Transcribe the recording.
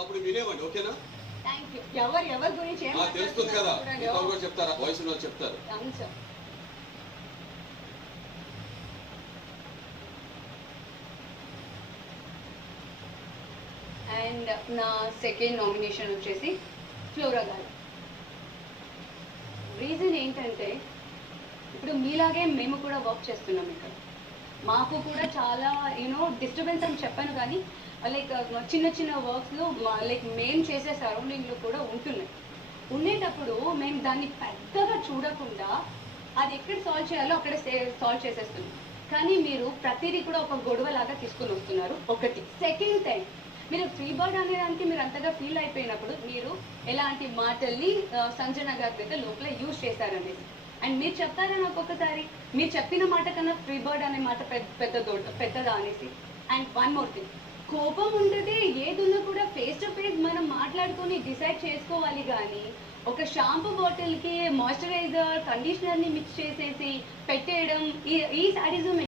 అప్పుడు వినేవండి. ఓకేనా? Thank you. ఎవరి గురించి తెలుస్తుంది కదా, కూడా చెప్తారా? వాయిస్ లో చెప్తారు. అండ్ నా సెకండ్ నామినేషన్ వచ్చేసి ఫ్లోరా గారు. రీజన్ ఏంటంటే ఇప్పుడు మీలాగే మేము కూడా వర్క్ చేస్తున్నాం ఇక్కడ. మాకు కూడా చాలా డిస్టర్బెన్స్ అని చెప్పాను, కానీ లైక్ చిన్న చిన్న వర్క్స్లో లైక్ మేము చేసే సరౌండింగ్లో కూడా ఉండేటప్పుడు మేము దాన్ని పెద్దగా చూడకుండా అది ఎక్కడ సాల్వ్ చేయాలో అక్కడ సాల్వ్ చేసేస్తున్నాం. కానీ మీరు ప్రతిదీ కూడా ఒక గొడవలాగా తీసుకుని వస్తున్నారు. ఒకటి. సెకండ్ టైం మీరు ఫ్రీ బర్డ్ అనేదానికి మీరు అంతగా ఫీల్ అయిపోయినప్పుడు మీరు ఎలాంటి మాటల్ని సంజన గారి దగ్గర లోపల యూజ్ చేశారనేది. అండ్ మీరు చెప్తారా నాకు ఒకసారి, మీరు చెప్పిన మాట కన్నా ఫ్రీ బర్డ్ అనే మాట పెద్దదా అనేసి. అండ్ వన్ మోర్ థింగ్, కోపం ఉంటుంది ఏదున్నా కూడా ఫేస్ టు ఫేస్ మనం మాట్లాడుకొని డిసైడ్ చేసుకోవాలి. కానీ ఒక షాంపూ బాటిల్కి మాయిశ్చరైజర్ కండిషనర్ని మిక్స్ చేసేసి పెట్టేయడం, ఈ సాడిజం